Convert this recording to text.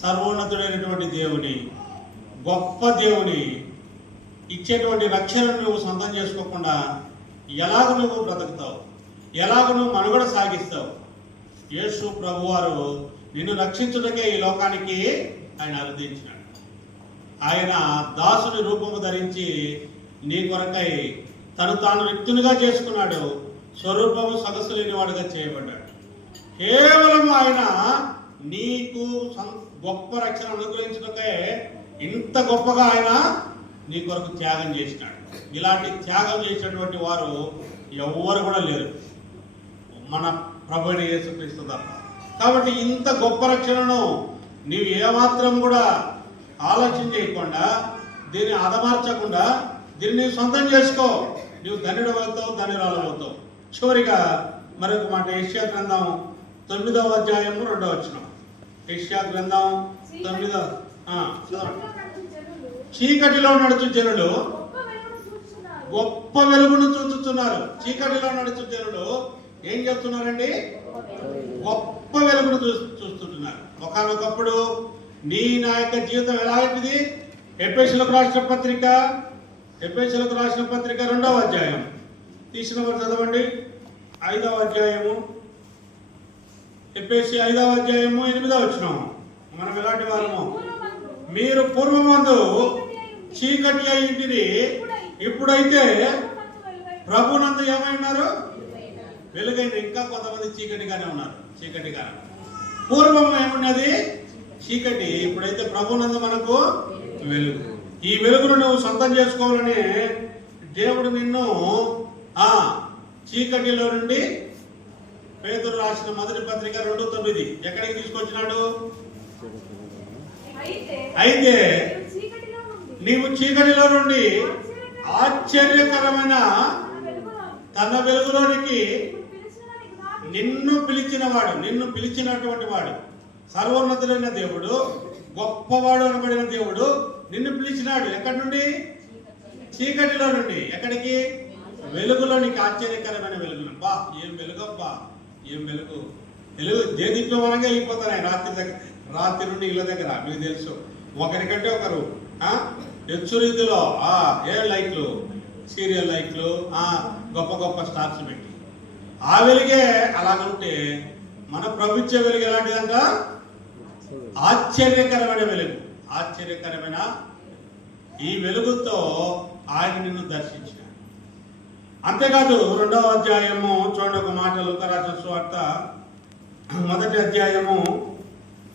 సర్వోన్నతుడైనటువంటి దేవుని, గొప్ప దేవుని ఇచ్చేటువంటి రక్షణను నువ్వు సొంతం చేసుకోకుండా ఎలాగ నువ్వు బ్రతుకుతావు, ఎలాగ నువ్వు మనుగడ సాగిస్తావు? యేసు ప్రభువారు నిన్ను రక్షించుటకే ఈ లోకానికి ఆయన అరుదించినాడు. ఆయన దాసుని రూపము ధరించి నీ కొరకై తను తాను రిక్తునిగా చేసుకున్నాడు. స్వరూపము సొగసు లేని వాడుగా చేయబడ్డాడు. కేవలం ఆయన నీకు గొప్ప రక్షణ అనుగ్రహించడానికే ఇంత గొప్పగా ఆయన నీ కొరకు త్యాగం చేసినాడు. ఇలాంటి త్యాగం చేసినటువంటి వారు ఎవ్వరు కూడా లేరు, మన ప్రభువైన యేసుక్రీస్తు తప్ప. కాబట్టి ఇంత గొప్ప రక్షణను నీవు ఏమాత్రం కూడా ఆలోచన చేయకుండా, దీన్ని అదమార్చకుండా దీన్ని నీవు సొంతం చేసుకో. నీవు ధన్యుడు అవుతావు, ధన్యురాలు అవుతావు. చివరిగా మరొక మాట, యెషయా గ్రంథం 9వ అధ్యాయము 2వ వచనం. యెషయా గ్రంథం 9. చీకటిలో నడుచు జనులు గొప్ప వెలుగును చూస్తున్నారు. చీకటిలో నడుచు జనులు ఏం చేస్తున్నారండి? గొప్ప వెలుగును చూస్తుంటున్నారు. ఒకనొకప్పుడు నీ నా యొక్క జీవితం ఎలాంటిది? ఎఫెసీయులకు రాసిన పత్రిక 2వ అధ్యాయం తీసిన వారు చదవండి. 5వ అధ్యాయము, ఎఫెసీ 5వ అధ్యాయము 8వ వచనం. మనం ఎలాంటి వారము? మీరు పూర్వమందు చీకటి అయింటిని, ఇప్పుడైతే ప్రభునందు ఏమైనారు? వెలుగైన. ఇంకా కొంతమంది చీకటిగానే ఉన్నారు, చీకటిగానే. పూర్వం ఏమున్నది? చీకటి. ఇప్పుడైతే ప్రభునందు మనకు వెలుగు. ఈ వెలుగును నువ్వు సొంతం చేసుకోవాలని దేవుడు నిన్ను చీకటిలో నుండి పేతురు రాసిన మొదటి పత్రిక 2:9 ఎక్కడికి తీసుకొచ్చినాడు? అయితే నీవు చీకటిలో నుండి ఆశ్చర్యకరమైన తన వెలుగులోనికి నిన్ను పిలిచినటువంటి వాడు, సర్వోన్నతుడైన దేవుడు, గొప్పవాడు అనబడిన దేవుడు నిన్ను పిలిచినాడు. ఎక్కడి నుండి? చీకటిలో నుండి. ఎక్కడికి? వెలుగులోనికి. ఆశ్చర్యకరమైన వెలుగు. బా, ఏం వెలుగబ్బా, ఏం వెలుగు! వెలుగు దేదీప్యం వరంగా అయిపోతున్నాయి రాత్రి నుండి ఇళ్ళ దగ్గర. మీకు తెలుసు, ఒకరికంటే ఒకరు హెచ్చు రీతిలో లైట్లు, సీరియల్ లైట్లు, గొప్ప గొప్ప స్టార్స్ పెట్టి ఆ వెలుగే అలాగుంటే, మన ప్రభుత్వ వెలుగు ఎలాంటిదంట? ఆశ్చర్యకరమైన వెలుగు. ఆశ్చర్యకరమైన ఈ వెలుగుతో ఆయన నిన్ను దర్శించాడు. అంతేకాదు 2వ అధ్యాయము చూడండి ఒక మాట, లూకా రాసిన సువార్త 1వ అధ్యాయము